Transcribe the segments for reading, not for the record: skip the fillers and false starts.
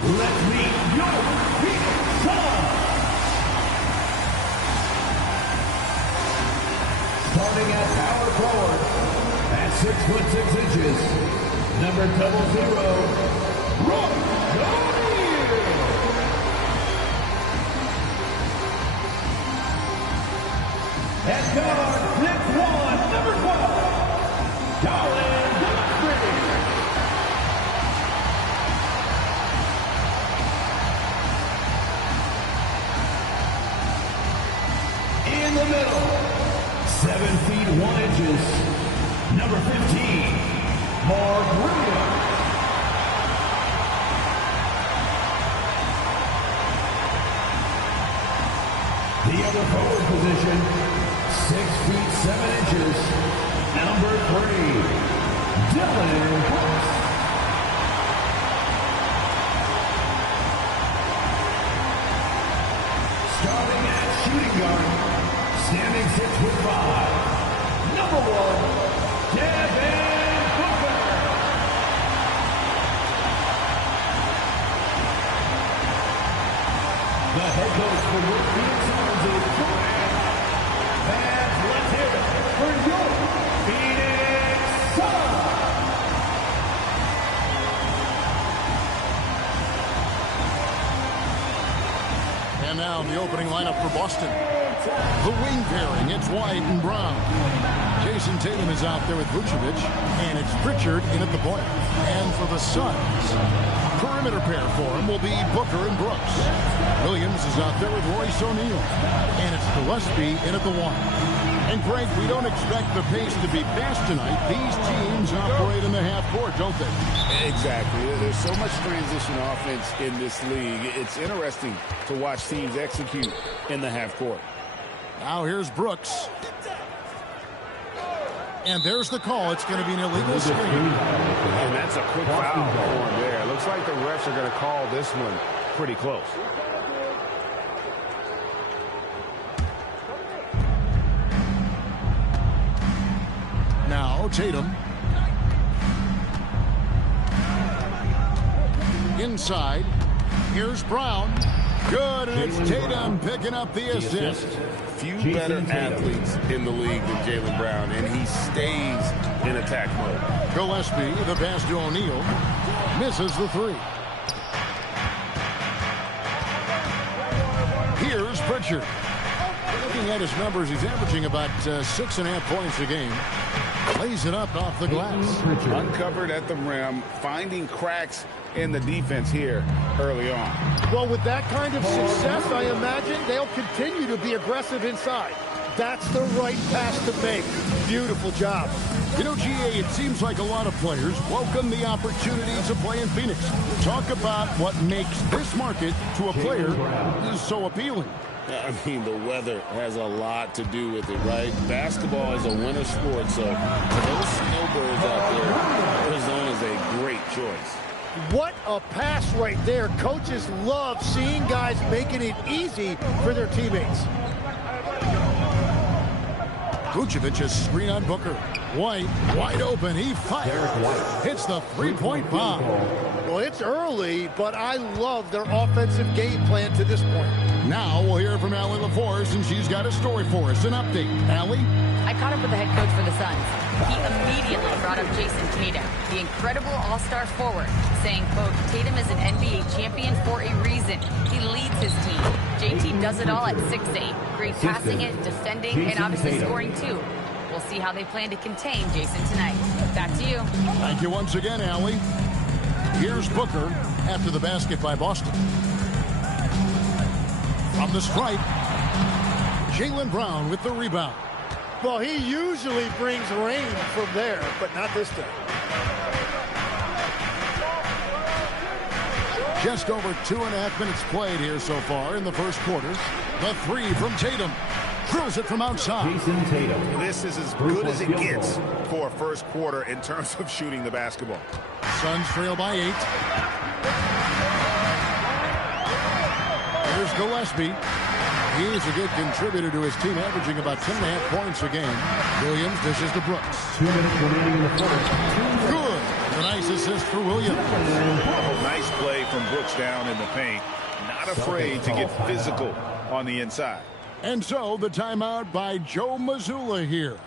Let's meet your Phoenix Suns. Starting at power forward at 6'6", number 00, Royce O'Neal. At guard, 6'1", number 12, Colin Duffy. In the middle, 7 feet 1 inches, number 15, Mark Williams. The other forward position, 6 feet 7 inches, number 3, Dylan Brooks. Starting at shooting guard, standing 6'5", number 1, Devin Booker. The head coach for your Phoenix Suns is Brian. Fans, let's hear it for your Phoenix Suns. And now the opening lineup for Boston. The wing pairing, it's White and Brown. Jason Tatum is out there with Vucevic, and it's Pritchard in at the point. And for the Suns, perimeter pair for him will be Booker and Brooks. Williams is out there with Royce O'Neal, and it's Gillespie in at the one. And Greg, we don't expect the pace to be fast tonight. These teams operate in the half court, don't they? Exactly. There's so much transition offense in this league. It's interesting to watch teams execute in the half court. Now here's Brooks. And there's the call. It's going to be an illegal screen. And that's a quick foul for him there. Looks like the refs are going to call this one pretty close. Now Tatum. Inside. Here's Brown. Good, and it's Tatum picking up the assist. Few better athletes in the league than Jaylen Brown, and he stays in attack mode. Gillespie, the pass to O'Neal. Misses the three. Here's Pritchard. Looking at his numbers, he's averaging about 6.5 points a game. Lays it up off the glass. Uncovered at the rim, finding cracks in the defense here early on. Well, with that kind of success, I imagine they'll continue to be aggressive inside. That's the right pass to make. Beautiful job. You know, GA, it seems like a lot of players welcome the opportunity to play in Phoenix. Talk about what makes this market to a player so appealing. I mean, the weather has a lot to do with it, right? Basketball is a winter sport, so for those snowbirds out there, Arizona is a great choice. What a pass right there. Coaches love seeing guys making it easy for their teammates. Vucevic is screen on Booker. White, wide open. He fires. Hits the three-point bomb. Well, it's early, but I love their offensive game plan to this point. Now we'll hear from Allie LaForce, and she's got a story for us. An update. Allie? I caught up with the head coach for the Suns. He immediately brought up Jason Tatum, the incredible all-star forward, saying, quote, Tatum is an NBA champion for a reason. He leads his team. JT does it all at 6'8". Great passing it, defending, and obviously scoring too. We'll see how they plan to contain Jason tonight. Back to you. Thank you once again, Allie. Here's Booker after the basket by Boston. From the stripe, Jaylen Brown with the rebound. Well, he usually brings rain from there, but not this time. Just over 2.5 minutes played here so far in the first quarter. The three from Tatum. Throws it from outside. Jason Tatum. This is as good as it gets for a first quarter in terms of shooting the basketball. Suns trail by 8. Here's Gillespie. He's a good contributor to his team, averaging about 10.5 points a game. Williams dishes to Brooks. 2 minutes remaining in the first. Good. A nice assist assist for Williams. Oh, nice play from Brooks down in the paint. Not afraid to get physical on the inside. And so the timeout by Joe Mazzulla here.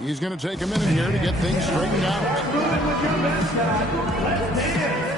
He's going to take a minute here to get things straightened out. Moving with your mascot, Let's Dance.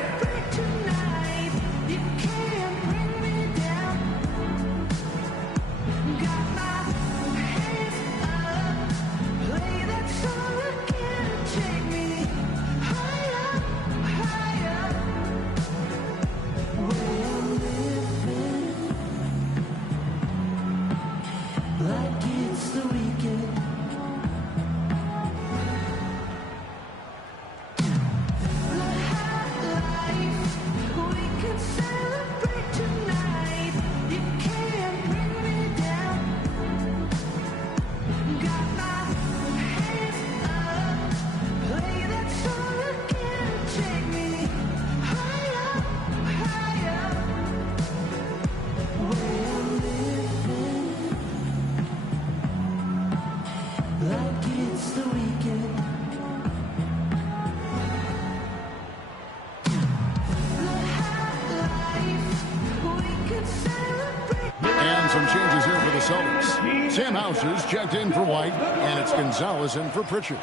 Some changes here for the Celtics. Sam Houses checked in for White, and it's Gonzalez in for Pritchard.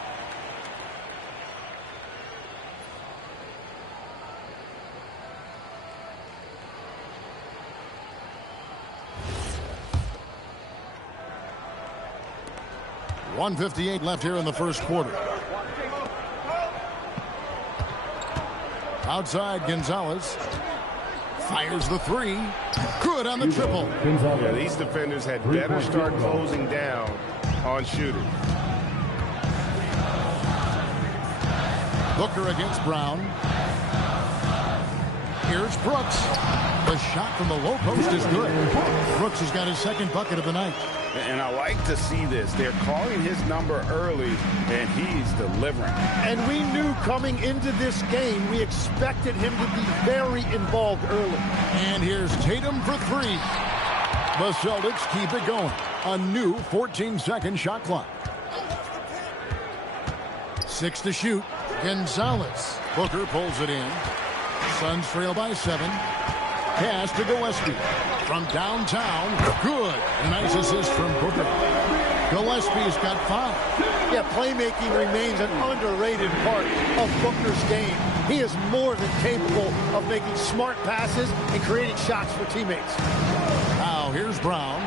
.158 left here in the first quarter. Outside, Gonzalez. Fires the three. Good on the triple. Yeah, these defenders had better start closing down on shooters. Booker against Brown. Here's Brooks. The shot from the low post is good. Brooks has got his second bucket of the night. And I like to see this. They're calling his number early, and he's delivering. And we knew coming into this game, we expected him to be very involved early. And here's Tatum for three. The Celtics keep it going. A new 14-second shot clock. 6 to shoot. Gonzalez. Booker pulls it in. Suns trail by 7. Pass to Gillespie. From downtown, good. A nice assist from Booker. Gillespie's got 5. Yeah, playmaking remains an underrated part of Booker's game. He is more than capable of making smart passes and creating shots for teammates. Now here's Brown.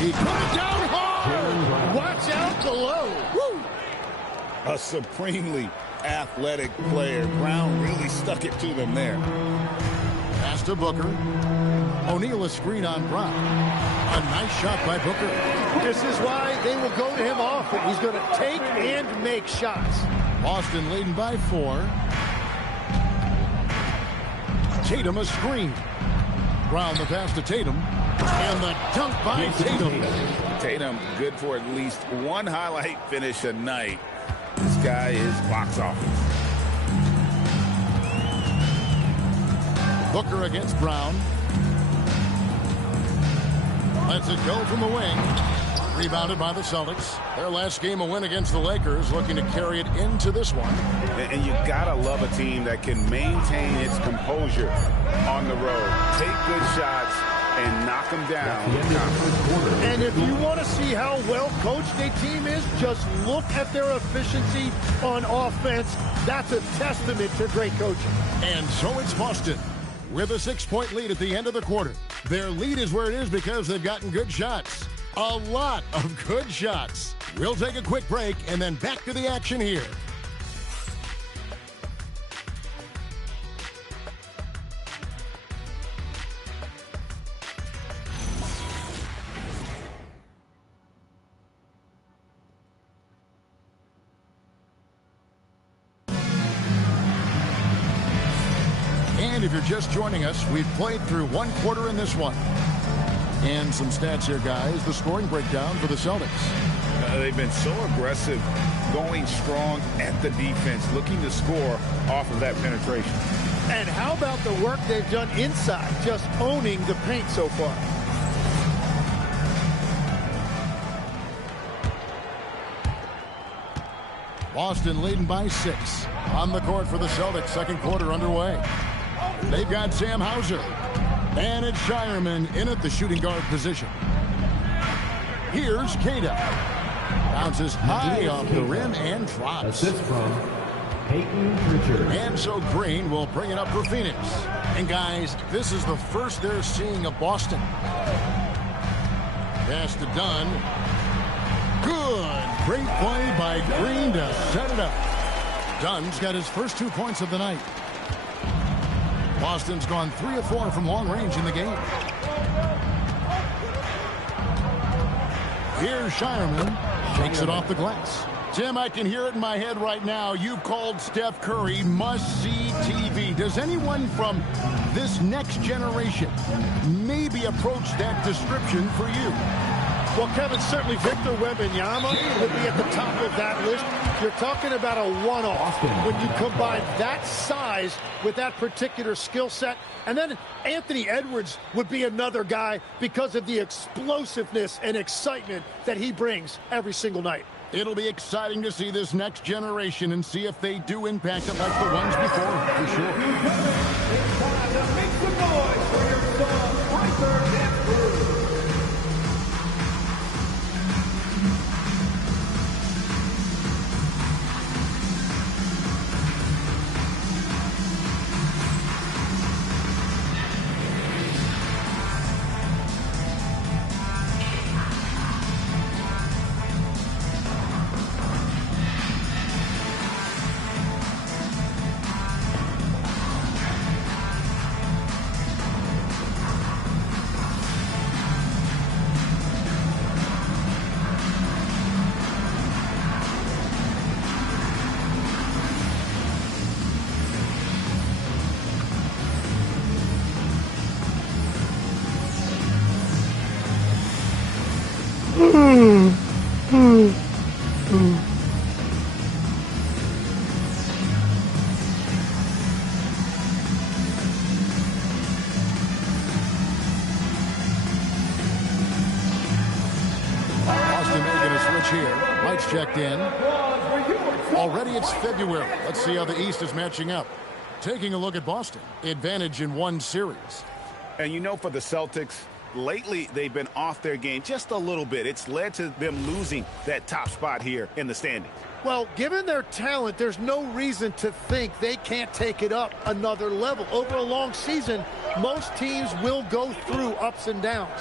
He comes down hard. Watch out below. Woo! A supremely athletic player. Brown really stuck it to them there. Pass to Booker. O'Neal a screen on Brown. A nice shot by Booker. This is why they will go to him often. He's going to take and make shots. Boston leading by 4. Tatum a screen. Brown the pass to Tatum. And the dunk by Tatum. Tatum good for at least one highlight finish a night. This guy is box office. Booker against Brown. Lets it go from the wing. Rebounded by the Celtics. Their last game a win against the Lakers, looking to carry it into this one. And you gotta love a team that can maintain its composure on the road. Take good shots and knock them down. And if you want to see how well coached a team is, just look at their efficiency on offense. That's a testament to great coaching. And so it's Boston with a 6-point lead at the end of the quarter. Their lead is where it is because they've gotten good shots. A lot of good shots. We'll take a quick break and then back to the action here. And if you're just joining us, we've played through one quarter in this one. And some stats here, guys. The scoring breakdown for the Celtics. They've been so aggressive, going strong at the defense, looking to score off of that penetration. And how about the work they've done inside, just owning the paint so far? Boston leading by 6. On the court for the Celtics, second quarter underway. They've got Sam Hauser. And it's Shireman in at the shooting guard position. Here's Queta. Bounces high off the rim and drops. Assist from Peyton Pritchard. And so Green will bring it up for Phoenix. And guys, this is the first they're seeing of Boston. Pass to Dunn. Good. Great play by Green to set it up. Dunn's got his first 2 points of the night. Boston's gone 3 of 4 from long range in the game. Here's Shireman. Shakes it off the glass. Tim, I can hear it in my head right now. You called Steph Curry must-see TV. Does anyone from this next generation maybe approach that description for you? Well, Kevin, certainly Victor Wembanyama would be at the top of that list. You're talking about a one-off when you combine that size with that particular skill set. And then Anthony Edwards would be another guy because of the explosiveness and excitement that he brings every single night. It'll be exciting to see this next generation and see if they do impact it like the ones before, for sure. It's time to make some noise for your son, Piper Edwards. Boston making a switch here. Lights checked in. Already it's February. Let's see how the East is matching up. Taking a look at Boston. Advantage in 1 series. And you know, for the Celtics, lately they've been off their game just a little bit. It's led to them losing that top spot here in the standings. Well, given their talent, there's no reason to think they can't take it up another level. Over a long season, most teams will go through ups and downs.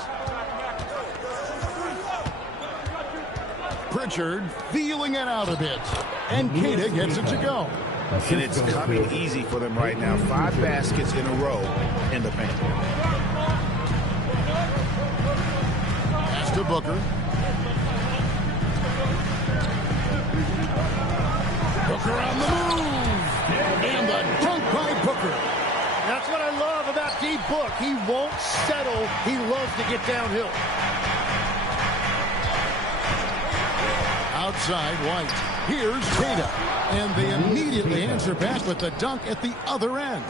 Pritchard feeling it out a bit. And Queta gets it to go. And it's coming easy for them right now. 5 baskets in a row in the paint. Pass to Booker. Booker on the move. And the dunk by Booker. That's what I love about D-Book. He won't settle. He loves to get downhill. Outside White. Here's Queta. And they immediately answer back with the dunk at the other end.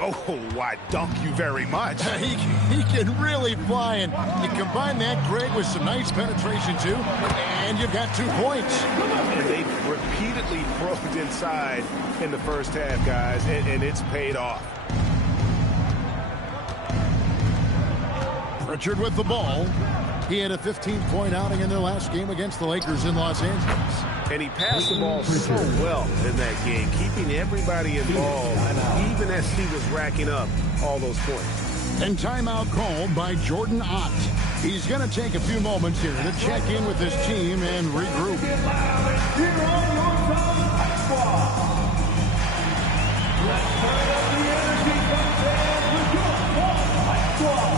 Oh, why dunk you very much. He can really fly, and you combine that, Greg, with some nice penetration, too, and you've got 2 points. And they've repeatedly broke inside in the first half, guys, and it's paid off. Pritchard with the ball. He had a 15-point outing in their last game against the Lakers in Los Angeles. And he passed the ball so well in that game, keeping everybody involved, even as he was racking up all those points. And timeout called by Jordan Ott. He's going to take a few moments here to check in with his team and regroup. Here on your side, squad. Let's turn up the energy contest with your squad.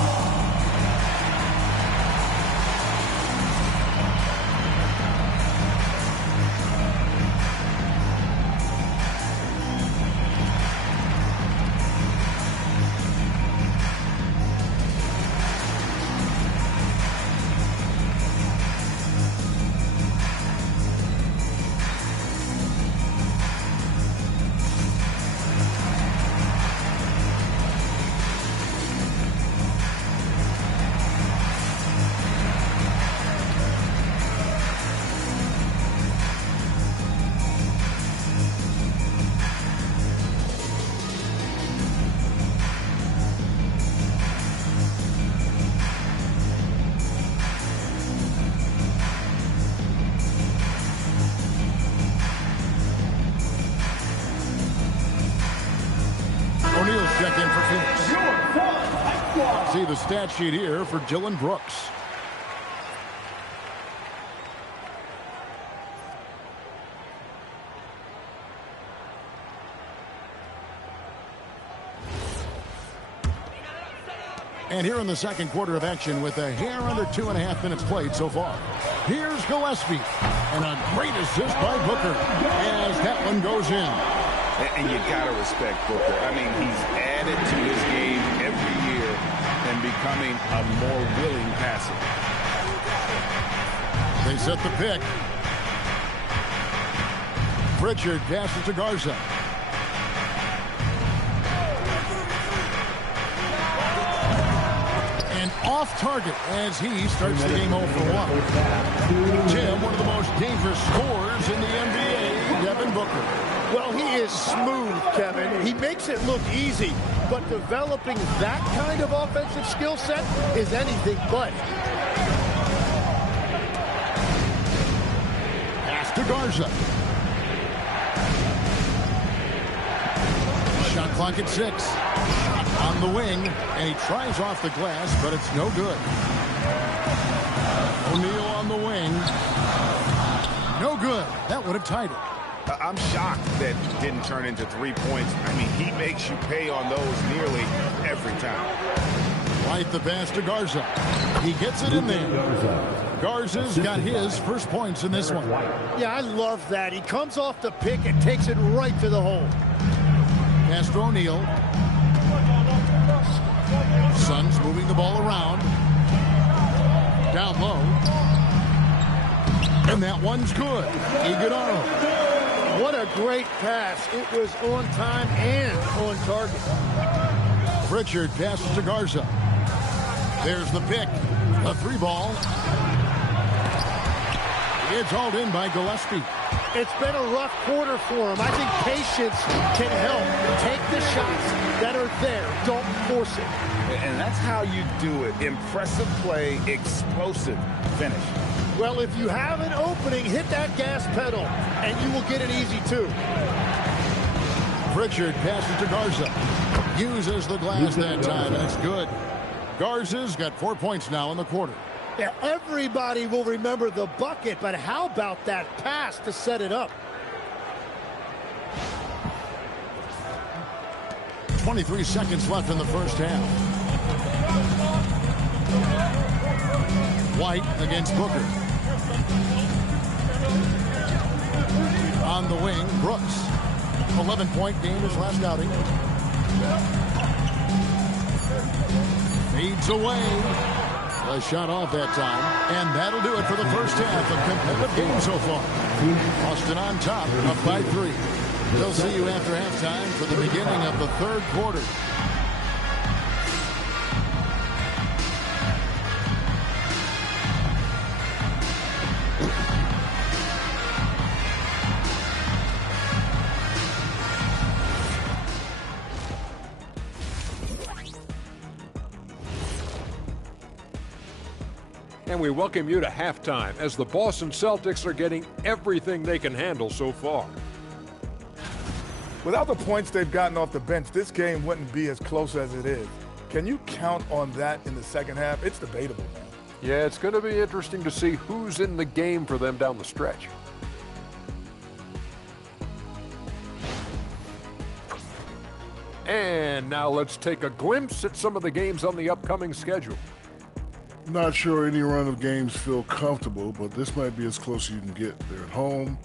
see the stat sheet here for Dillon Brooks. And here in the second quarter of action with a hair under 2.5 minutes played so far. Here's Gillespie. And a great assist by Booker as that one goes in. And you got to respect Booker. I mean, he's added to his game every year and becoming a more willing passer. They set the pick. Pritchard passes to Garza. And off target as he starts the game 0 for 1. Tim, one of the most dangerous scorers in the NBA, Devin Booker. Well, he is smooth, Kevin. He makes it look easy, but developing that kind of offensive skill set is anything but. Pass to Garza. Shot clock at 6. Shot on the wing, and he tries off the glass, but it's no good. O'Neal on the wing. No good. That would have tied it. I'm shocked that didn't turn into 3 points. I mean, he makes you pay on those nearly every time. Right the pass to Garza. He gets it in there. Garza's got his first points in this one. Yeah, I love that. He comes off the pick and takes it right to the hole. Pass to O'Neal. Suns moving the ball around. Down low. And that one's good. Iguodala. What a great pass. It was on time and on target. Pritchard passes to Garza. There's the pick. A 3-ball. It's hauled in by Gillespie. It's been a rough quarter for him. I think patience can help. Take the shots that are there. Don't force it. And that's how you do it. Impressive play, explosive finish. Well, if you have an opening, hit that gas pedal, and you will get it easy, too. Pritchard passes to Garza. Uses the glass that time, and it's good. Garza's got 4 points now in the quarter. Yeah, everybody will remember the bucket, but how about that pass to set it up? 23 seconds left in the first half. White against Booker. On the wing, Brooks. 11-point game his last outing. Fades away. A shot off that time. And that'll do it for the first half of competitive game so far. Boston on top, up by 3. They'll see you after halftime for the beginning of the third quarter. And we welcome you to halftime as the Boston Celtics are getting everything they can handle so far. Without the points they've gotten off the bench, this game wouldn't be as close as it is. Can you count on that in the second half? It's debatable, man. Yeah, it's going to be interesting to see who's in the game for them down the stretch. And now let's take a glimpse at some of the games on the upcoming schedule. Not sure any run of games feel comfortable, but this might be as close as you can get. They're at home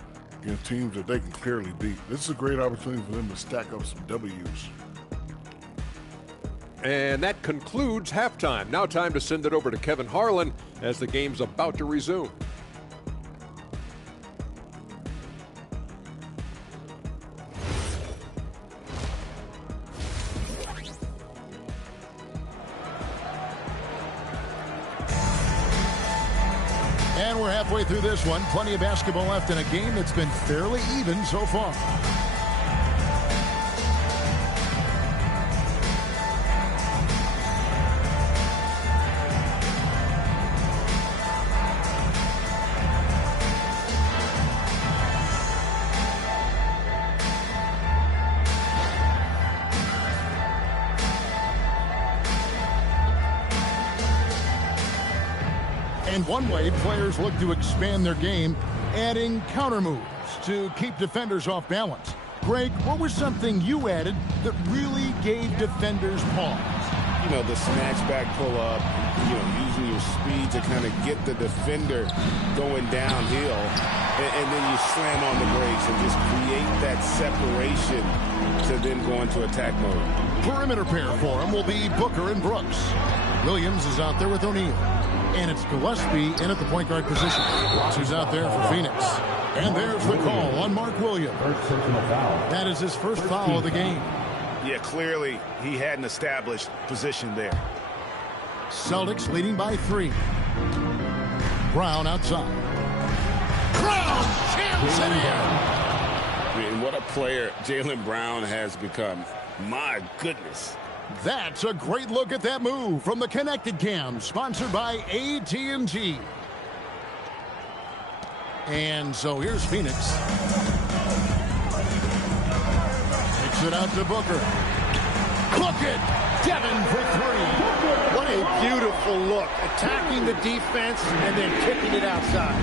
against teams that they can clearly beat. This is a great opportunity for them to stack up some W's. And that concludes halftime. Now time to send it over to Kevin Harlan as the game's about to resume. And we're halfway through this one. Plenty of basketball left in a game that's been fairly even so far. And one way players look to expand their game, adding counter moves to keep defenders off balance. Greg, what was something you added that really gave defenders pause? You know, the snatch back pull-up, you know, using your speed to kind of get the defender going downhill, and then you slam on the brakes and just create that separation to then go into attack mode. Perimeter pair for him will be Booker and Brooks. Williams is out there with O'Neal. And it's Gillespie in at the point guard position. Who's out there for Phoenix. And there's the call on Mark Williams. That is his first foul of the game. Yeah, clearly he had an established position there. Celtics leading by 3. Brown outside. Brown jams it in. And what a player Jaylen Brown has become. My goodness. That's a great look at that move from the Connected Cam, sponsored by AT&T. And so here's Phoenix. Kicks it out to Booker. Book it! Devin for 3. What a beautiful look. Attacking the defense and then kicking it outside.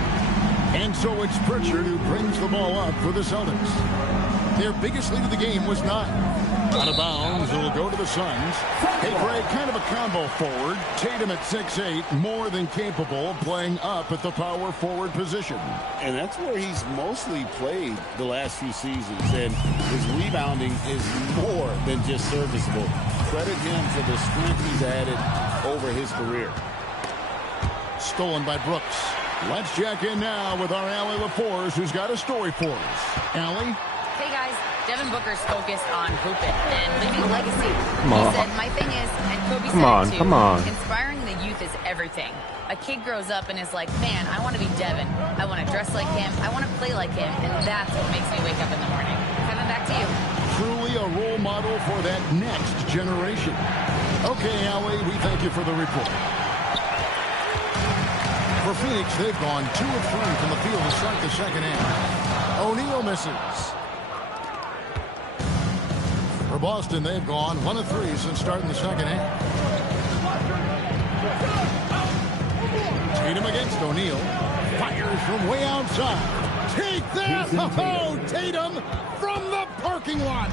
And so it's Pritchard who brings the ball up for the Celtics. Their biggest lead of the game was 9. Out of bounds, it'll go to the Suns. Hey, Greg, kind of a combo forward. Tatum at 6'8", more than capable of playing up at the power forward position. And that's where he's mostly played the last few seasons. And his rebounding is more than just serviceable. Credit him for the strength he's added over his career. Stolen by Brooks. Let's check in now with our Allie LaForce, who's got a story for us. Allie? Hey, guys. Devin Booker's focused on hooping and leaving a legacy. He said, my thing is, and Kobe said it too, inspiring the youth is everything. A kid grows up and is like, man, I want to be Devin. I want to dress like him. I want to play like him. And that's what makes me wake up in the morning. Kevin, back to you. Truly a role model for that next generation. Okay, Allie, we thank you for the report. For Phoenix, they've gone 2 of 3 from the field to start the second half. O'Neal misses. For Boston, they've gone 1 of 3 since starting the second half. Tatum against O'Neal. Fires from way outside. Take that! Oh, Tatum from the parking lot.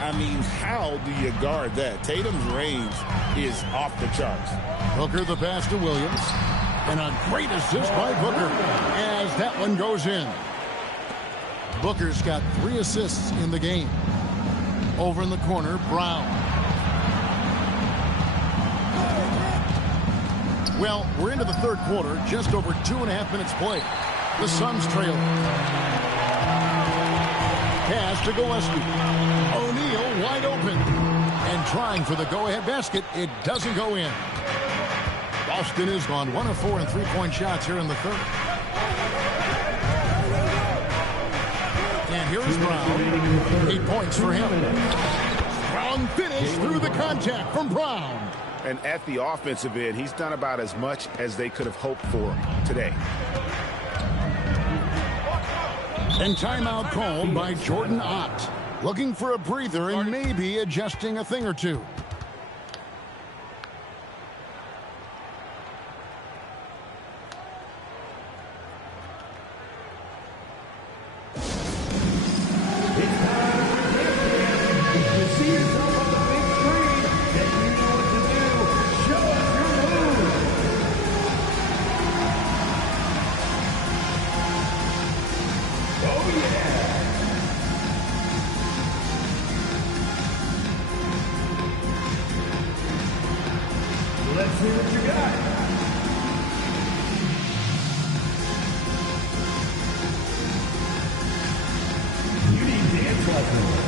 I mean, how do you guard that? Tatum's range is off the charts. Booker the pass to Williams. And a great assist by Booker as that one goes in. Booker's got 3 assists in the game. Over in the corner, Brown. Well, we're into the third quarter, just over 2.5 minutes played. The Suns trail. Pass to Gillespie. O'Neal wide open. And trying for the go-ahead basket. It doesn't go in. Boston has gone 1 of 4 in three-point shots here in the third. And here's Brown. 8 points for him. Strong finish through the contact from Brown. And at the offensive end, he's done about as much as they could have hoped for today. And timeout called by Jordan Ott. Looking for a breather and maybe adjusting a thing or two. Let's see what you got. You need dance lessons.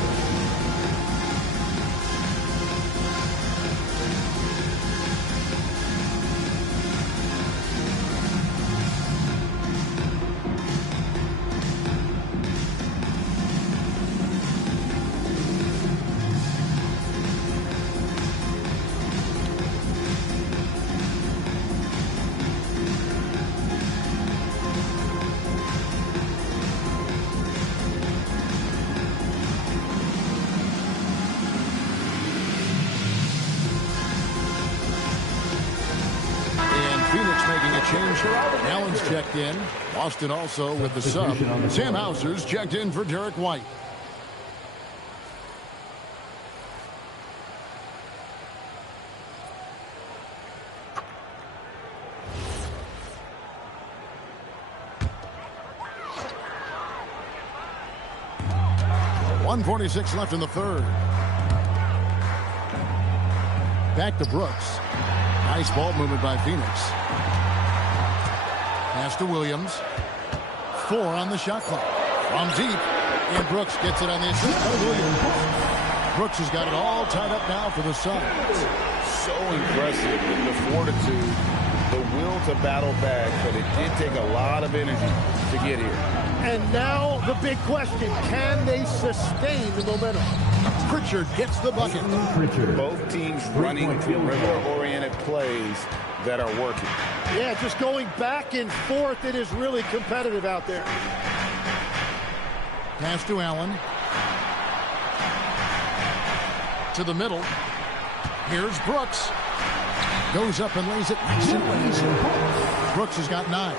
Williams checked in. Boston also with the sub. Sam Hauser's checked in for Derek White. .146 left in the third. Back to Brooks. Nice ball movement by Phoenix. Pass to Williams. 4 on the shot clock. From deep. And Brooks gets it on the assist by Williams. Brooks has got it all tied up now for the Suns. So impressive with the fortitude, the will to battle back, but it did take a lot of energy to get here. And now the big question, can they sustain the momentum? Pritchard gets the bucket. Both teams running perimeter-oriented plays that are working. Yeah, just going back and forth, it is really competitive out there. Pass to Allen. To the middle. Here's Brooks. Goes up and lays it nice and easy. Brooks has got 9.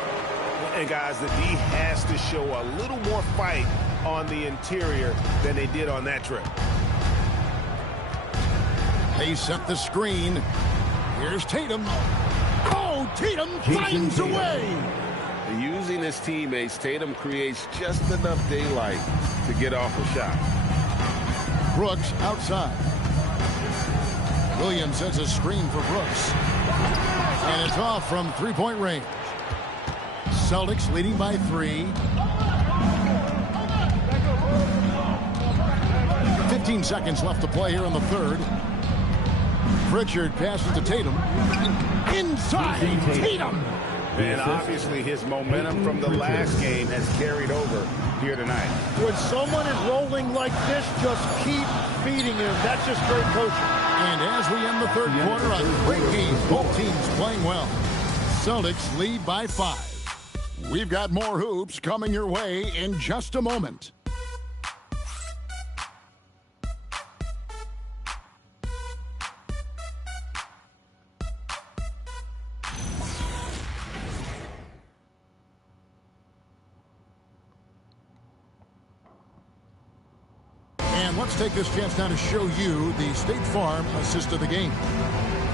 And guys, the D has to show a little more fight on the interior than they did on that trip. They set the screen. Here's Tatum. Oh, Tatum finds a way. Using his teammates, Tatum creates just enough daylight to get off a shot. Brooks outside. Williams sets a screen for Brooks. And it's off from three-point range. Celtics leading by 3. 15 seconds left to play here in the third. Pritchard passes to Tatum. Inside, Tatum! And obviously his momentum from the last game has carried over here tonight. When someone is rolling like this, just keep feeding him. That's just great coaching. And as we end the third quarter, a great game. Both teams playing well. Celtics lead by 5. We've got more hoops coming your way in just a moment. And let's take this chance now to show you the State Farm assist of the game.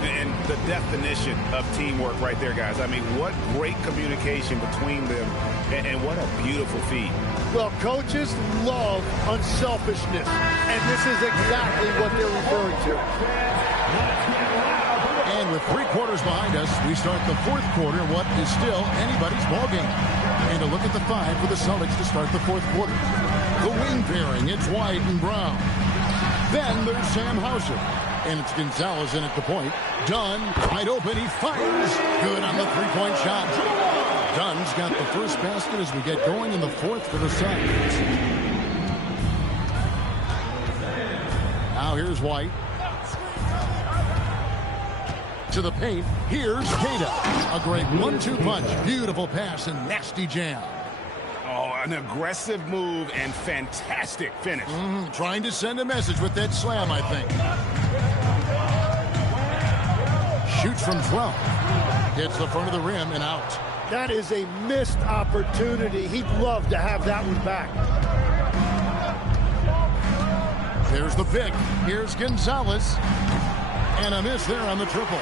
And the definition of teamwork right there, guys. I mean, what great communication between them, and what a beautiful feed. Well, coaches love unselfishness, and this is exactly what they're referring to. And with 3 quarters behind us, we start the fourth quarter, what is still anybody's ball game. And a look at the 5 for the Celtics to start the fourth quarter. The wing pairing, it's White and Brown. Then there's Sam Hauser. And it's Gonzalez in at the point. Dunn, wide open, he fires. Good on the three-point shot. Dunn's got the first basket as we get going in the fourth for the Suns. Now here's White. To the paint, here's Queta. A great 1-2 punch. Beautiful pass and nasty jam. Oh, an aggressive move and fantastic finish. Trying to send a message with that slam, I think. Shoots from 12. Hits the front of the rim and out. That is a missed opportunity. He'd love to have that one back. There's the pick. Here's Gonzalez. And a miss there on the triple.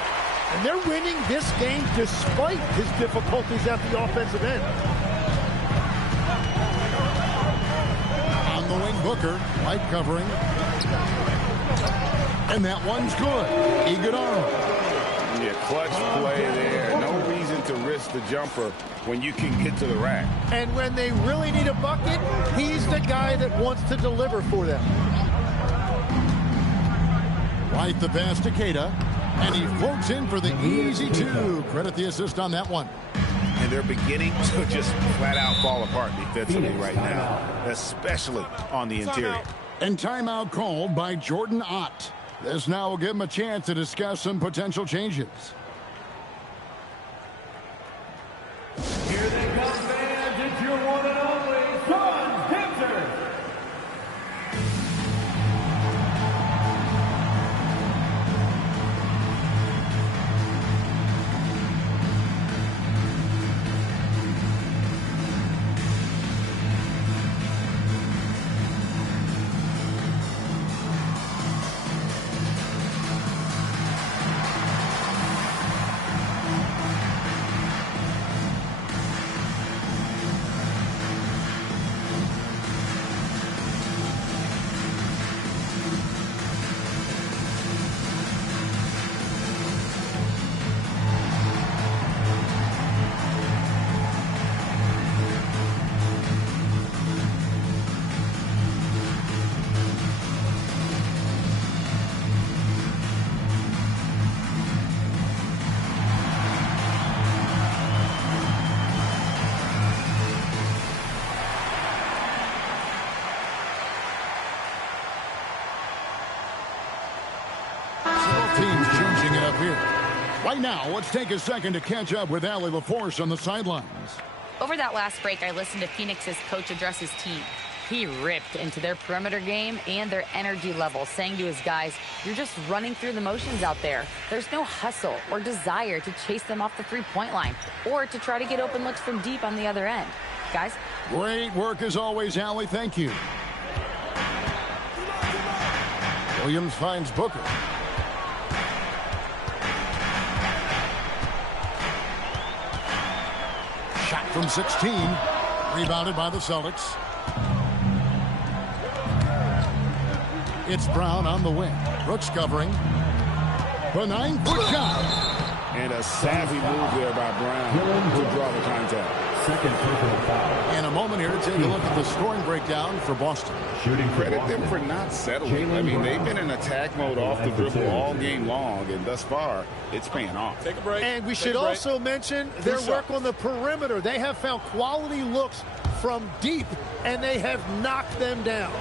And they're winning this game despite his difficulties at the offensive end. On the wing, Booker. White covering. And that one's good. Iguodala. Yeah, clutch play there. No reason to risk the jumper when you can get to the rack. And when they really need a bucket, he's the guy that wants to deliver for them. White the pass to Queta. And he floats in for the easy 2. Credit the assist on that one. And they're beginning to just flat out fall apart defensively right now, especially on the interior. And timeout called by Jordan Ott. This now will give him a chance to discuss some potential changes. Here they come, fans. It's your one and only Suns Pacers. Right now, let's take a second to catch up with Allie LaForce on the sidelines. Over that last break, I listened to Phoenix's coach address his team. He ripped into their perimeter game and their energy level, saying to his guys, you're just running through the motions out there. There's no hustle or desire to chase them off the three-point line or to try to get open looks from deep on the other end. Guys? Great work as always, Allie. Thank you. Williams finds Booker. Shot from 16. Rebounded by the Celtics. It's Brown on the wing. Brooks covering. The 9-foot shot. And a savvy move there by Brown to draw the contact. Second personal foul. In a moment here to take a look at the scoring breakdown for Boston. Shooting credit them for not settling. I mean, they've been in attack mode off the dribble all game long, and thus far, it's paying off. Take a break. And we should also mention their work on the perimeter. They have found quality looks from deep, and they have knocked them down.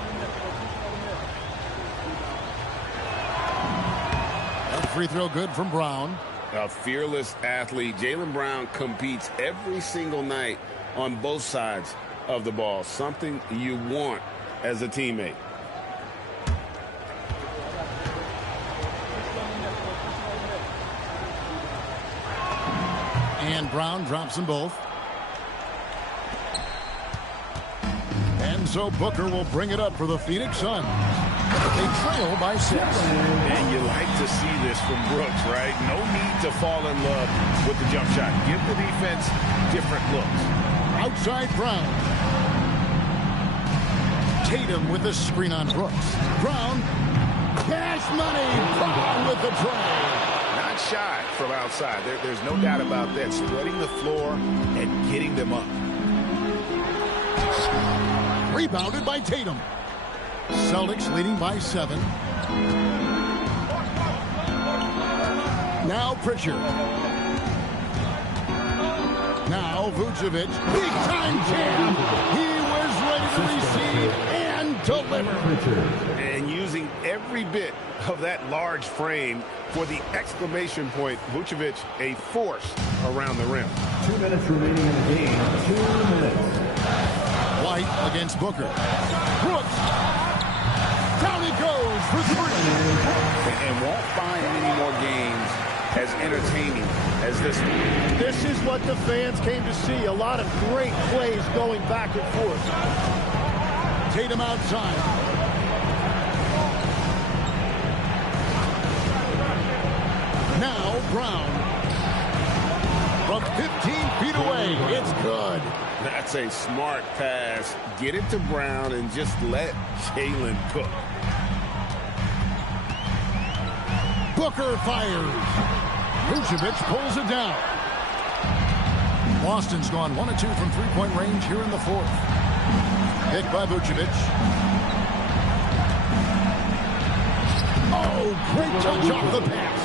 That free throw good from Brown. A fearless athlete. Jaylen Brown competes every single night on both sides of the ball. Something you want as a teammate. And Brown drops them both. And so Booker will bring it up for the Phoenix Suns. They trail by 6. And you like to see this from Brooks, right? No need to fall in love with the jump shot. Give the defense different looks. Outside Brown. Tatum with the screen on Brooks. Brown. Cash money. Brown with the try. Not shy from outside. There's no doubt about that. Spreading the floor and getting them up. Rebounded by Tatum. Celtics leading by 7. Now Pritchard. Now Vucevic. Big time jam. He was ready to receive and deliver. And using every bit of that large frame for the exclamation point, Vucevic a force around the rim. 2 minutes remaining in the game. 2 minutes. White against Booker. Brooks. Down he goes for 3. And won't find many more games as entertaining as this one. This is what the fans came to see. A lot of great plays going back and forth. Tatum outside. Now Brown. From 15 feet away. It's good. That's a smart pass. Get it to Brown and just let Jaylen cook. Booker fires. Vucevic pulls it down. Boston's gone 1 of 2 from three-point range here in the 4th. Hit by Vucevic. Oh, great touch off the pass.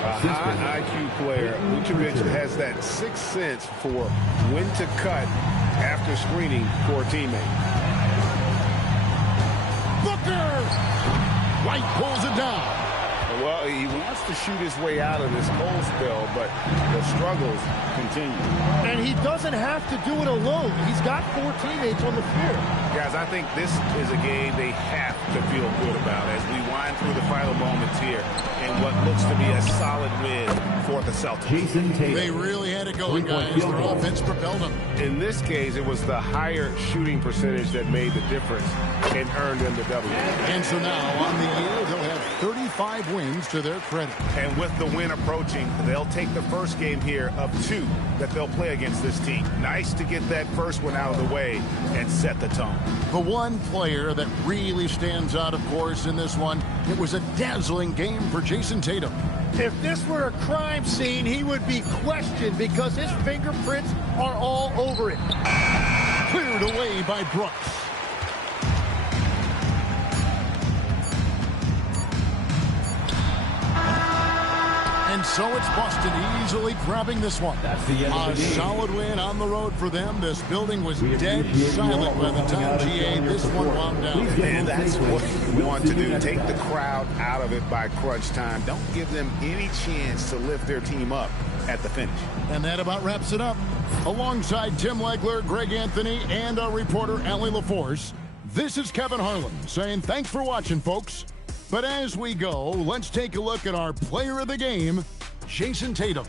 A high IQ player. Vucevic has that sixth sense for when to cut after screening for a teammate. Booker! White pulls it down. Well, he wants to shoot his way out of this cold spell, but the struggles continue. And he doesn't have to do it alone. He's got 4 teammates on the field. Guys, I think this is a game they have to feel good about as we wind through the final moments here in what looks to be a solid win for the Celtics. Jason Tatum. They really had it going, guys. Their offense propelled them. In this case, it was the higher shooting percentage that made the difference and earned them the W. And so now, on the year, they'll have 35 wins to their credit. And with the win approaching, they'll take the first game here of 2 that they'll play against this team. Nice to get that first one out of the way and set the tone. The one player that really stands out, of course, in this one, it was a dazzling game for Jason Tatum. If this were a crime scene, he would be questioned because his fingerprints are all over it. Cleared away by Brooks. And And so it's Boston easily grabbing this one. A solid win on the road for them. This building was dead silent by the time GA this one wound down. And that's what you want to do. Take the crowd out of it by crunch time. Don't give them any chance to lift their team up at the finish. And that about wraps it up. Alongside Tim Legler, Greg Anthony, and our reporter, Allie LaForce, this is Kevin Harlan saying thanks for watching, folks. But as we go, let's take a look at our player of the game, Jayson Tatum.